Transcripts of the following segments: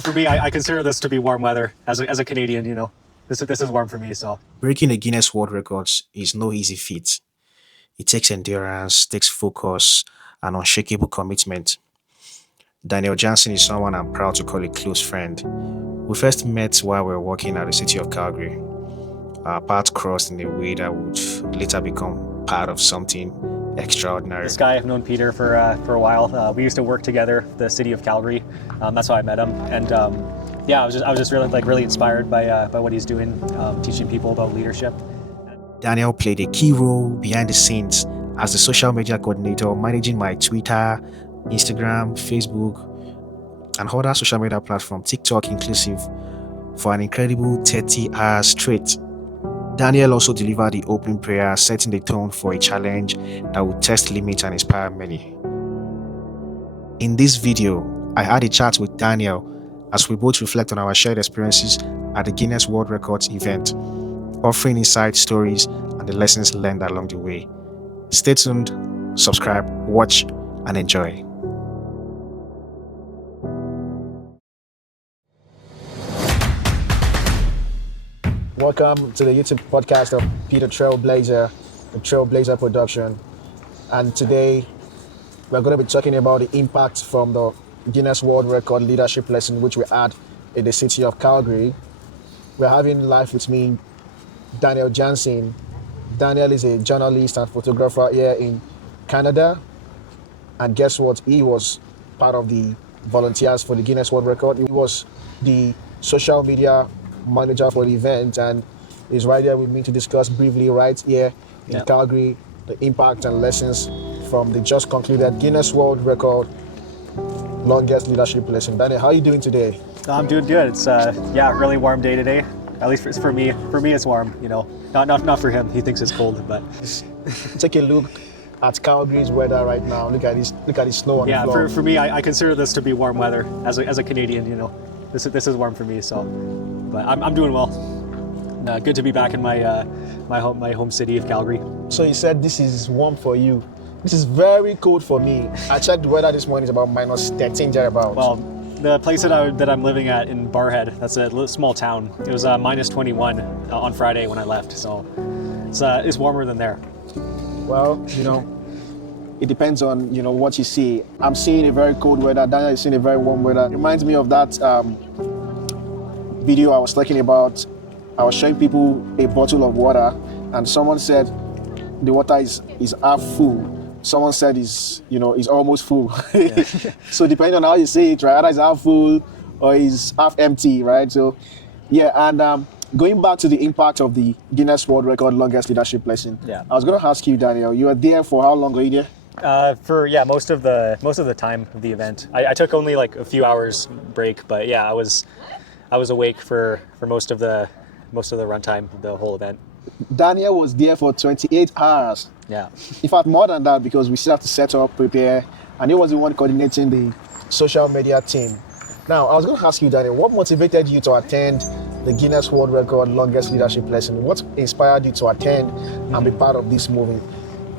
For me, I consider this to be warm weather. As a Canadian, this is warm for me. So Breaking the Guinness World Records is no easy feat. It takes endurance, takes focus, and unshakable commitment. Daniel Janson is someone I'm proud to call a close friend. We first met while we were working at the city of Calgary. Our paths crossed in a way that would later become part of something extraordinary. this guy, I've known Peter for a while. We used to work together, at the city of Calgary. That's how I met him, and yeah, I was just really inspired by what he's doing, teaching people about leadership. Daniel played a key role behind the scenes as the social media coordinator, managing my Twitter, Instagram, Facebook, and other social media platforms, TikTok inclusive, for an incredible 30 hours straight. Daniel also delivered the opening prayer, setting the tone for a challenge that would test limits and inspire many. In this video, I had a chat with Daniel as we both reflect on our shared experiences at the Guinness World Records event, offering inside stories and the lessons learned along the way. Stay tuned, subscribe, watch, and enjoy. Welcome to the YouTube podcast of Peter Trailblazer, the Trailblazer production. And today we're going to be talking about the impact from the Guinness World Record leadership lesson which we had in the city of Calgary. We're having live with me Daniel Janson. Daniel is a journalist and photographer here in Canada. And guess what? He was part of the volunteers for the Guinness World Record. He was the social media manager for the event and is right here with me to discuss briefly right here in Calgary the impact and lessons from the just concluded Guinness World Record longest leadership lesson. Daniel, how are you doing today? I'm doing good. It's really warm day today. At least for me. For me, it's warm. Not for him. He thinks it's cold, but Take a look at Calgary's weather right now. Look at this snow on the floor. for me, I consider this to be warm weather. As a Canadian, this is warm for me. So, but I'm doing well. Good to be back in my home city of Calgary. So you said this is warm for you. This is very cold for me. I checked the weather this morning. It's about minus 13 thereabouts. Well, the place that I'm living at in Barrhead, that's a little small town. It was minus 21 on Friday when I left. So it's warmer than there. Well, it depends on what you see. I'm seeing a very cold weather. Daniel is seeing a very warm weather. It reminds me of that video I was talking about. I was showing people a bottle of water, and someone said the water is half full. Someone said is almost full. Yeah. So depending on how you say it, right, either it's half full or is half empty, right? So yeah, and going back to the impact of the Guinness World Record longest leadership lesson. Yeah. I was going to ask you, Daniel. You were there for how long? Were you there? For most of the time of the event. I took only like a few hours break, but yeah, I was awake for most of the runtime of the whole event. Daniel was there for 28 hours. Yeah. In fact, more than that, because we still have to set up, prepare, and he was the one coordinating the social media team. Now, I was going to ask you, Daniel, what motivated you to attend the Guinness World Record longest leadership lesson? What inspired you to attend and be part of this movement?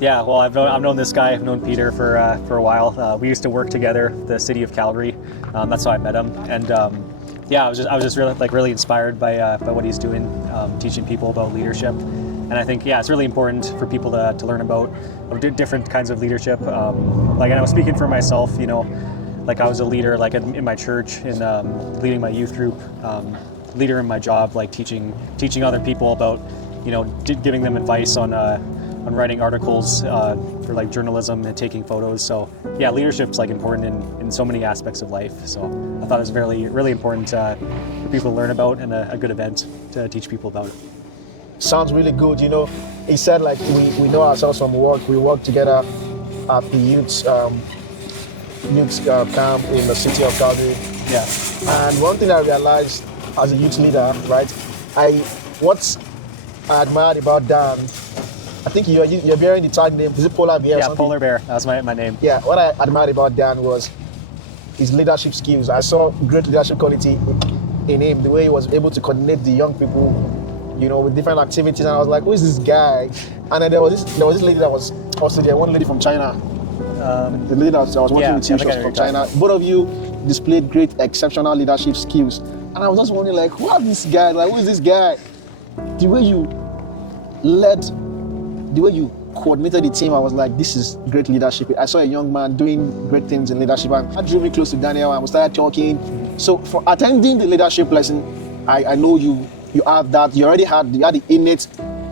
Yeah, well, I've known this guy. I've known Peter for a while. We used to work together, at the city of Calgary. That's how I met him, and I was just really inspired by what he's doing, teaching people about leadership. And I think it's really important for people to learn about different kinds of leadership. And I was speaking for myself, I was a leader in my church in leading my youth group, leader in my job, teaching other people about giving them advice on writing articles for journalism and taking photos. So yeah, leadership's important in so many aspects of life. So I thought it was really important for people to learn about, and a good event to teach people about it. Sounds really good. He said we know ourselves from work. We work together at the youth camp in the city of Calgary. Yeah. And one thing I realized as a youth leader, right, what I admired about Dan, I think you're bearing the tag name. Is it Polar Bear? Yeah, Polar Bear. That's my name. Yeah, what I admired about Dan was his leadership skills. I saw great leadership quality in him, the way he was able to coordinate the young people, with different activities. And I was like, who is this guy? And then there was this lady that was also there, one lady from China. The lady that I was working with, I she think was I know from who you're China. Both of you displayed great, exceptional leadership skills. And I was just wondering, like, who are these guys? Like, who is this guy? The way you led, the way you coordinated the team, I was like, this is great leadership. I saw a young man doing great things in leadership, and that drew me close to Daniel, and we started talking. So for attending the leadership lesson, I know you have that. You had the innate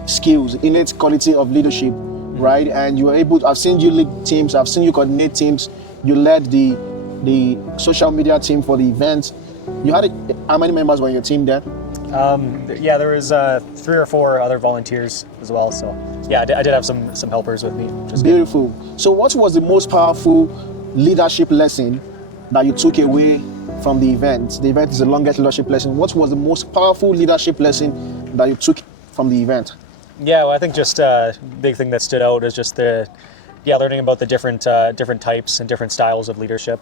skills, innate quality of leadership, right? And you were able to, I've seen you lead teams, I've seen you coordinate teams. You led the social media team for the event. You had how many members were in your team there? There was 3 or 4 other volunteers as well. So yeah, I did have some helpers with me. Which is Beautiful. Good. So what was the most powerful leadership lesson that you took away from the event? The event is the longest leadership lesson. What was the most powerful leadership lesson that you took from the event? Yeah, well, I think just big thing that stood out is just learning about the different types and different styles of leadership.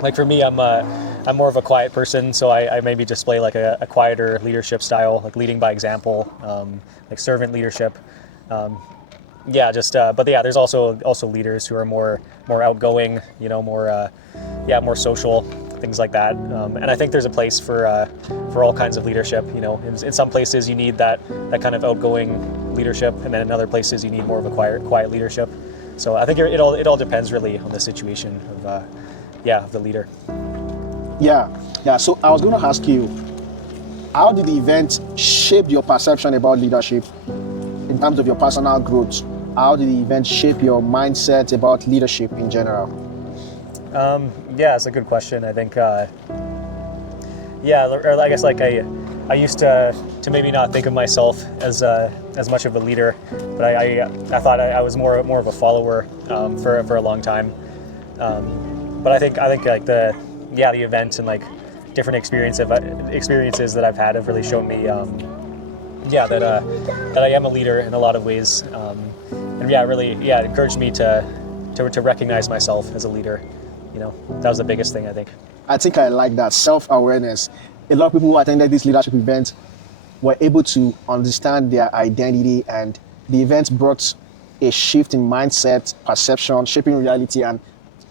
Like for me, I'm more of a quiet person, so I maybe display like a quieter leadership style, like leading by example, like servant leadership. There's also leaders who are more outgoing, more social, things like that. And I think there's a place for all kinds of leadership. In some places you need that kind of outgoing leadership, and then in other places you need more of a quiet leadership. So I think it all depends really on the situation of the leader. Yeah. So I was going to ask you, how did the event shape your perception about leadership in terms of your personal growth? How did the event shape your mindset about leadership in general? It's a good question. I think, I guess like I used to maybe not think of myself as much of a leader, but I thought I was more of a follower for a long time. But I think like the event and like different experiences that I've had have really shown me that I am a leader in a lot of ways, and it encouraged me to recognize myself as a leader. That was the biggest thing, I think. I think I like that self-awareness. A lot of people who attended this leadership event were able to understand their identity, and the event brought a shift in mindset, perception, shaping reality, and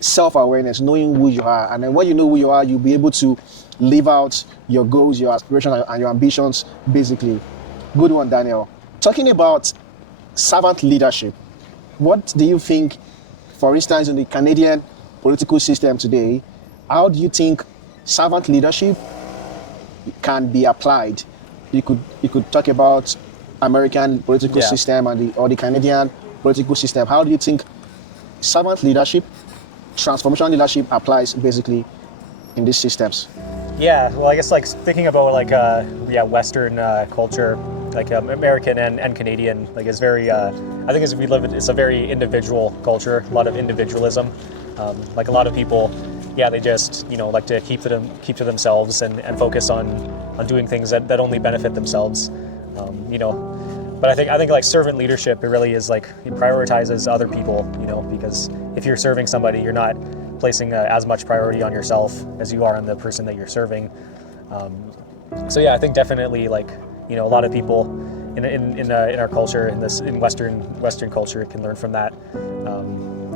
self-awareness, knowing who you are. And then when you know who you are, you'll be able to live out your goals, your aspirations, and your ambitions, basically. Good one, Daniel. Talking about servant leadership, what do you think, for instance, in the Canadian political system today, how do you think servant leadership can be applied? You could talk about American political system and the Canadian political system. How do you think servant leadership, transformational leadership applies basically in these systems? Yeah, well, I guess like thinking about like Western culture, like American and Canadian, like it's very. I think it's a very individual culture, a lot of individualism. Like a lot of people, they just like to keep to themselves and focus on doing things that only benefit themselves. But I think like servant leadership, it really is like it prioritizes other people. Because if you're serving somebody, you're not placing as much priority on yourself as you are on the person that you're serving. I think definitely like a lot of people in our culture, in Western culture, can learn from that.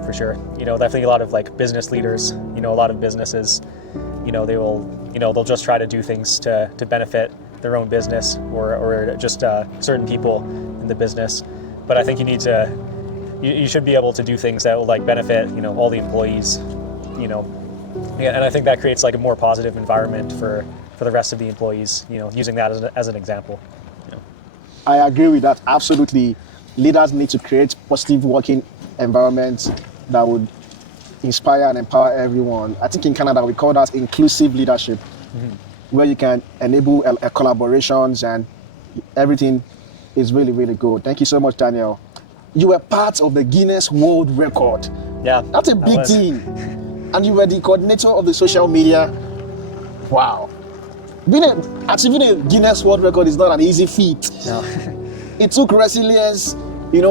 For sure. Definitely a lot of like business leaders, a lot of businesses, they'll just try to do things to benefit their own business or just certain people in the business. But I think you should be able to do things that will like benefit, all the employees, and I think that creates like a more positive environment for the rest of the employees, using that as an example. I agree with that. Absolutely. Leaders need to create positive working environments that would inspire and empower everyone. I think in Canada we call that inclusive leadership, where you can enable collaborations and everything is really, really good. Thank you so much, Daniel. You were part of the Guinness World Record. Yeah. That's a big thing. And you were the coordinator of the social media. Wow. Achieving a Guinness World Record is not an easy feat. No. It took resilience,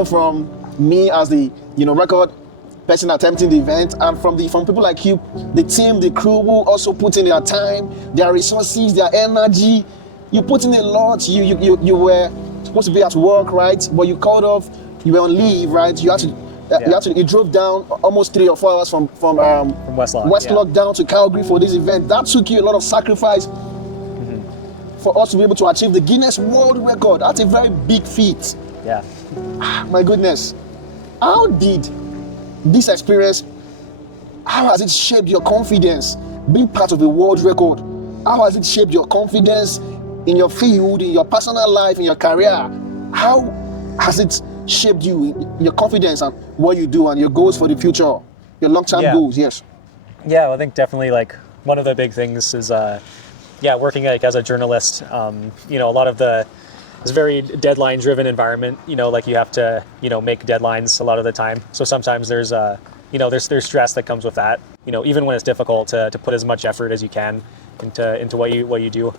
from me as the, record person attempting the event, and from people like you, the team, the crew, who also put in their time, their resources, their energy. You put in a lot. You were supposed to be at work, right? But you called off. You were on leave, right? You had to You drove down almost 3 or 4 hours from Westlock, down to Calgary for this event. That took you a lot of sacrifice for us to be able to achieve the Guinness World Record. That's a very big feat. Yeah. My goodness. How did this experience, how has it shaped your confidence being part of a world record? How has it shaped your confidence in your field, in your personal life, in your career? How has it shaped you, your confidence and what you do and your goals for the future, your long-term goals? Yes. Yeah, well, I think definitely like one of the big things is, working like as a journalist. A lot of it's a very deadline-driven environment. Like you have to, make deadlines a lot of the time. So sometimes there's there's stress that comes with that. Even when it's difficult to put as much effort as you can into what you do.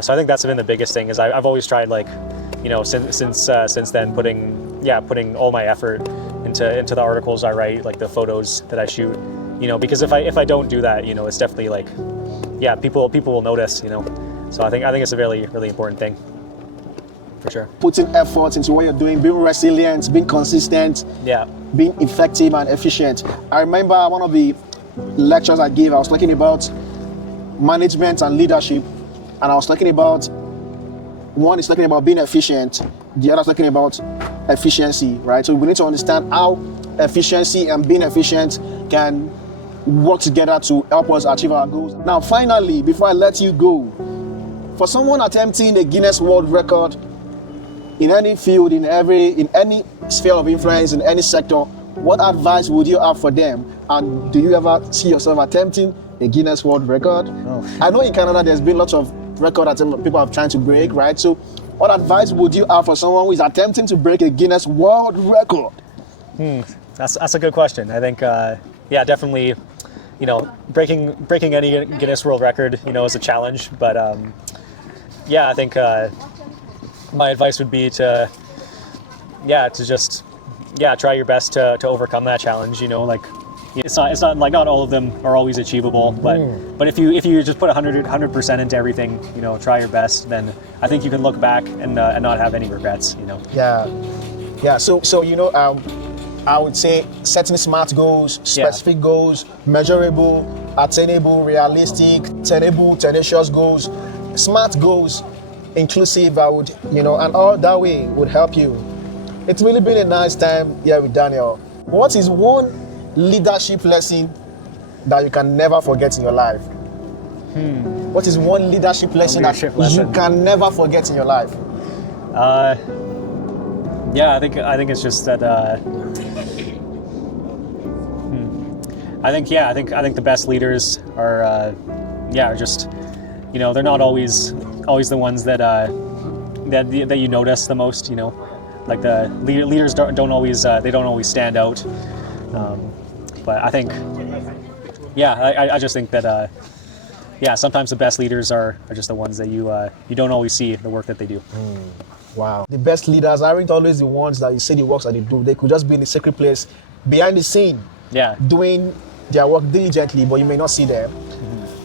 So I think that's been the biggest thing. Is I've always tried since then putting all my effort into the articles I write, like the photos that I shoot. Because if I don't do that, it's definitely people will notice. So I think it's a really, really important thing. For sure. Putting effort into what you're doing, being resilient, being consistent, being effective and efficient. I remember one of the lectures I gave, I was talking about management and leadership, and I was talking about, one is talking about being efficient, the other is talking about efficiency, right? So we need to understand how efficiency and being efficient can work together to help us achieve our goals. Now, finally, before I let you go, for someone attempting a Guinness World Record in any field, in any sphere of influence, in any sector, what advice would you have for them? And do you ever see yourself attempting a Guinness World Record? Oh. I know in Canada there's been lots of records that people are trying to break, right? So what advice would you have for someone who is attempting to break a Guinness World Record? That's a good question. I think, definitely, breaking any Guinness World Record, is a challenge. But I think my advice would be to just try your best to overcome that challenge. It's not like not all of them are always achievable, but if you just put 100% into everything, try your best, then I think you can look back and not have any regrets. So I would say setting smart goals, specific goals, measurable, attainable, realistic, tenable, tenacious goals, smart goals, inclusive, and all that way would help you. It's really been a nice time here with Daniel. What is one leadership lesson that you can never forget in your life? What is one leadership lesson you can never forget in your life? I think it's just that. I think the best leaders are just they're not always the ones that you notice the most. Like the leaders don't always stand out. But I think I just think that sometimes the best leaders are just the ones that you don't always see the work that they do. Wow. The best leaders aren't always the ones that you see the works that they do. They could just be in a secret place behind the scene, doing their work diligently, but you may not see them.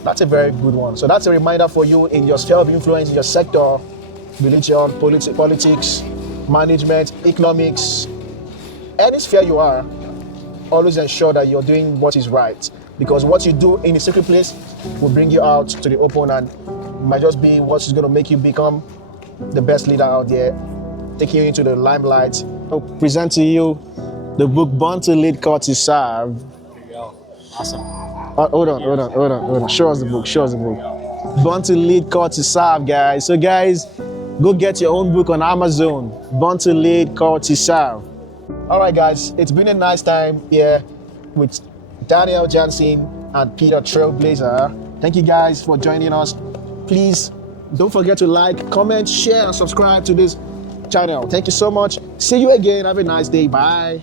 That's a very good one. So that's a reminder for you in your sphere of influence, in your sector, religion, politics, management, economics, any sphere you are, always ensure that you're doing what is right. Because what you do in a secret place will bring you out to the open and might just be what's going to make you become the best leader out there, taking you into the limelight. I'll present to you the book Born to Lead, Called to Serve. There you go. Awesome. Hold on. Show us the book. Born to Lead, Called to Serve, guys. So guys, go get your own book on Amazon. Born to Lead, Called to Serve. All right, guys, it's been a nice time here with Daniel Janson and Peter Trailblazer. Thank you guys for joining us. Please don't forget to like, comment, share, and subscribe to this channel. Thank you so much. See you again. Have a nice day. Bye.